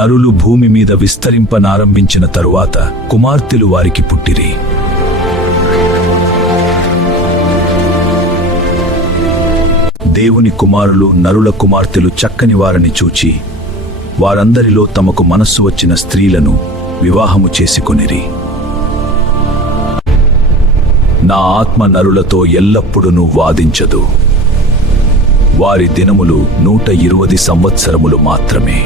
నరులు భూమి మీద విస్తరింపనారంభించిన తరువాత కుమార్తెలు వారికి పుట్టిరి. దేవుని కుమారులు నరుల కుమార్తెలు చక్కని వారిని చూచి వారందరిలో తమకు మనస్సు వచ్చిన స్త్రీలను వివాహము చేసుకొనిరి. నా ఆత్మ నరులతో ఎల్లప్పుడూ వాదించదు. వారి దినములు 120 సంవత్సరములు మాత్రమే.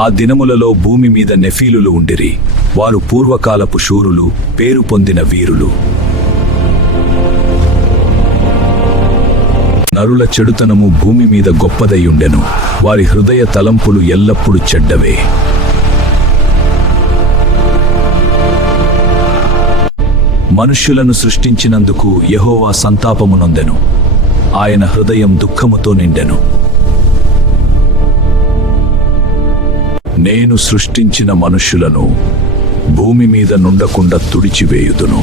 ఆ దినములలో భూమి మీద నెఫీలులు ఉండిరి. వారు పూర్వకాలపు శూరులు, పేరు పొందిన వీరులు. నరుల చెడుతనము భూమి మీద గొప్పదయ్యుండెను. వారి హృదయ తలంపులు ఎల్లప్పుడూ చెడ్డవే. మనుష్యులను సృష్టించినందుకు యెహోవా సంతాపము నొందెను. ఆయన హృదయం దుఃఖముతో నిండెను. నేను సృష్టించిన మనుష్యులను భూమి మీద నుండకుండా తుడిచివేయుదును.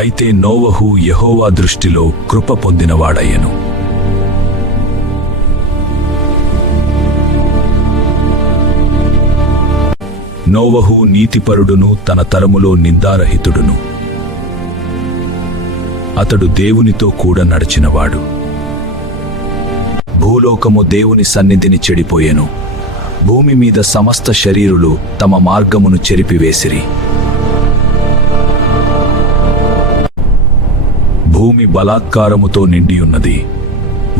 అయితే నోవహు యెహోవా దృష్టిలో కృప పొందినవాడయ్యెను. నోవహు నీతిపరుడును, తన తరములో నిందారహితుడును. అతడు దేవునితో కూడా నడిచినవాడు. భూలోకము దేవుని సన్నిధిని చెడిపోయెను. భూమి మీద సమస్త శరీరులు తమ మార్గమును చెరిపివేసిరి. భూమి బలాత్కారముతో నిండియున్నది.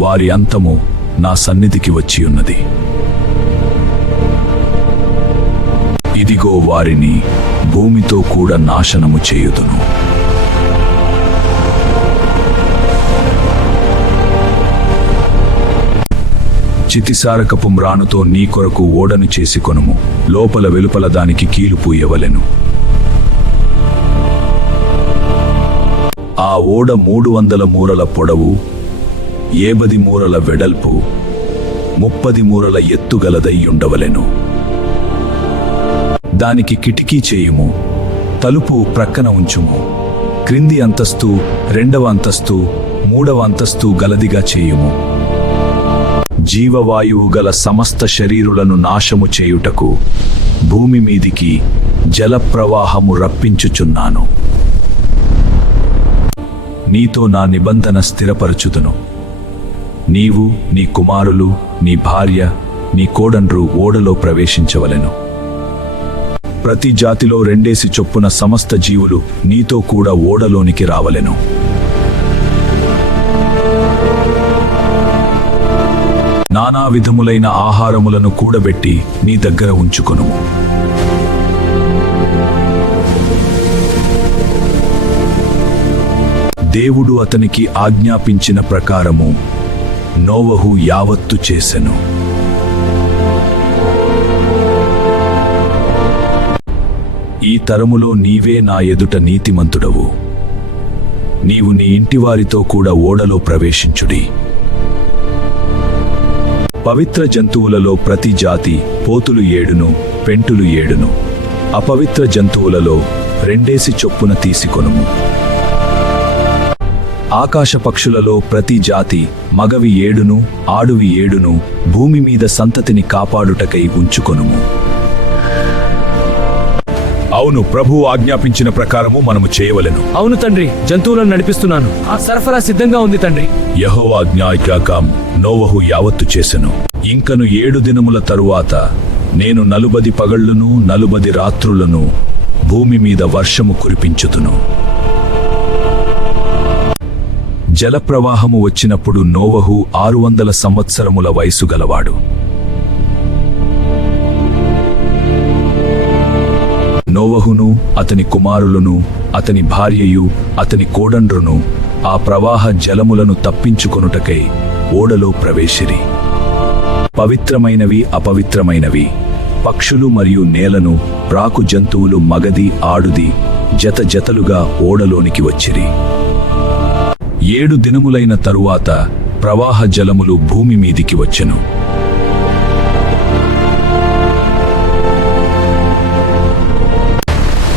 వారి అంతము నా సన్నిధికి వచ్చియున్నది. ఇదిగో వారిని భూమితో కూడా నాశనము చేయుదును. చితిసారకపు మ్రానుతో నీ కొరకు ఓడను చేసుకొనుము. లోపల వెలుపల దానికి కీలు పూయవలెను. ఆ ఓడ 300 మూరల పొడవు, 70 మూరల వెడల్పు, 30 మూరల ఎత్తుగలదై ఉండవలెను. దానికి కిటికీ చేయుము. తలుపు ప్రక్కన ఉంచుము. క్రింది అంతస్తు, 2వ అంతస్తు, 3వ అంతస్తు గలదిగా చేయుము. జీవవాయువు గల సమస్త శరీరులను నాశము చేయుటకు భూమి మీదికి జలప్రవాహము రప్పించుచున్నాను. నీతో నా నిబంధన స్థిరపరచుదును. నీవు, నీ కుమారులు, నీ భార్య, నీ కోడండ్రు ఓడలో ప్రవేశించవలెను. ప్రతి జాతిలో 2 చొప్పున సమస్త జీవులు నీతో కూడా ఓడలోనికి రావలెను. నానా విధములైన ఆహారములను కూడబెట్టి నీ దగ్గర ఉంచుకొనుము. దేవుడు అతనికి ఆజ్ఞాపించిన ప్రకారము నోవహు యావత్తు చేసెను. ఈ తరములో నీవే నా ఎదుట నీతిమంతుడవు. నీవు నీ ఇంటివారితో కూడా ఓడలో ప్రవేశించుడి. పవిత్ర జంతువులలో ప్రతి జాతి పోతులు 7, పెంటులు 7. అపవిత్ర జంతువులలో 2 చొప్పున తీసుకొనుము. ఆకాశ పక్షులలో ప్రతి జాతి మగవి 7, ఆడువి 7 భూమి మీద సంతతిని కాపాడుటకై ఉంచుకొనుము. అవును, ప్రభువు ఆజ్ఞాపించిన ప్రకారము మనము చేయవలెను. అవును తండ్రి, జంతువులను నడిపిస్తున్నాను. ఆ సరఫరా సిద్ధంగా ఉంది తండ్రి. యెహోవా ఆజ్ఞాయకాకం నోవహు యావత్తు చేసెను. ఇంకను 7 దినముల తరువాత నేను 40 పగళ్లును 40 రాత్రులను భూమి మీద వర్షము కురిపించుతును. జలప్రవాహము వచ్చినప్పుడు నోవహు 600 సంవత్సరముల వయసు గలవాడు. నోవహును, అతని కుమారులను, అతని భార్యయు, అతని కోడండ్రును ఆ ప్రవాహ జలములను తప్పించుకొనుటకై ఓడలో ప్రవేశిరి. పవిత్రమైనవి, అపవిత్రమైనవి, పక్షులు మరియు నేలను ప్రాకు జంతువులు మగది ఆడుది జత జతలుగా ఓడలోనికి వచ్చిరి. 7 దినములైన తరువాత ప్రవాహ జలములు భూమి మీదికి వచ్చెను.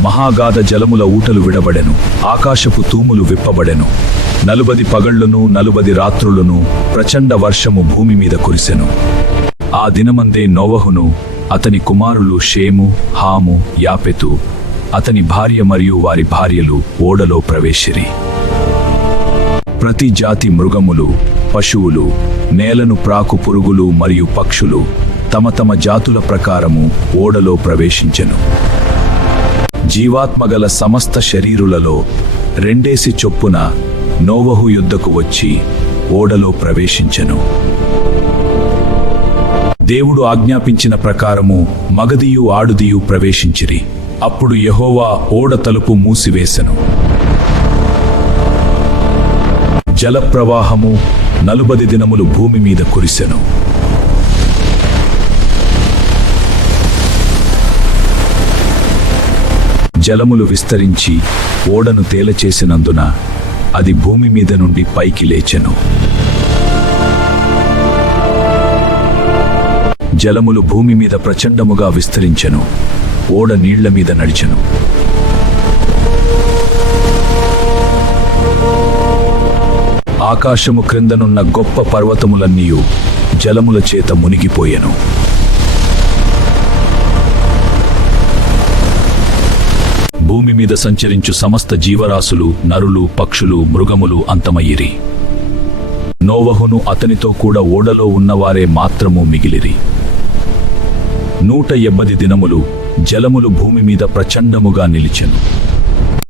మహాగాధ జలముల ఊటలు విడబడెను, ఆకాశపు తూములు విప్పబడెను. 40 పగళ్లును 40 రాత్రులను ప్రచండ వర్షము భూమి మీద కురిసెను. ఆ దినమందే నోవహును అతని కుమారులు షేము, హాము, యాపెతు, అతని భార్య మరియు వారి భార్యలు ఓడలో ప్రవేశిరి. ప్రతి జాతి మృగములు, పశువులు, నేలను ప్రాకు పురుగులు మరియు పక్షులు తమ తమ జాతుల ప్రకారము ఓడలో ప్రవేశించెను. జీవాత్మగల సమస్త శరీరులలో 2 చొప్పున నోవహు యుద్ధకు వచ్చి ఓడలో ప్రవేశించెను. దేవుడు ఆజ్ఞాపించిన ప్రకారము మగదియు ఆడుదియు ప్రవేశించిరి. అప్పుడు యెహోవా ఓడ తలుపు మూసివేసెను. జలప్రవాహము 40 దినములు భూమి మీద కురిసెను. జలములు విస్తరించి ఓడను తేలచేసినందున అది భూమి మీద నుండి పైకి లేచెను. జలములు భూమి మీద ప్రచండముగా విస్తరించెను. ఓడ నీళ్ల మీద నడిచెను. ఆకాశము క్రిందనున్న గొప్ప పర్వతములన్నీయు జలముల చేత మునిగిపోయెను. భూమి మీద సంచరించు సమస్త జీవరాశులు, నరులు, పక్షులు, మృగములు అంతమయ్యిరి. నోవహును అతనితో కూడా ఓడలో ఉన్నవారే మాత్రము మిగిలిరి. 180 దినములు జలములు భూమి మీద ప్రచండముగా నిలిచెను.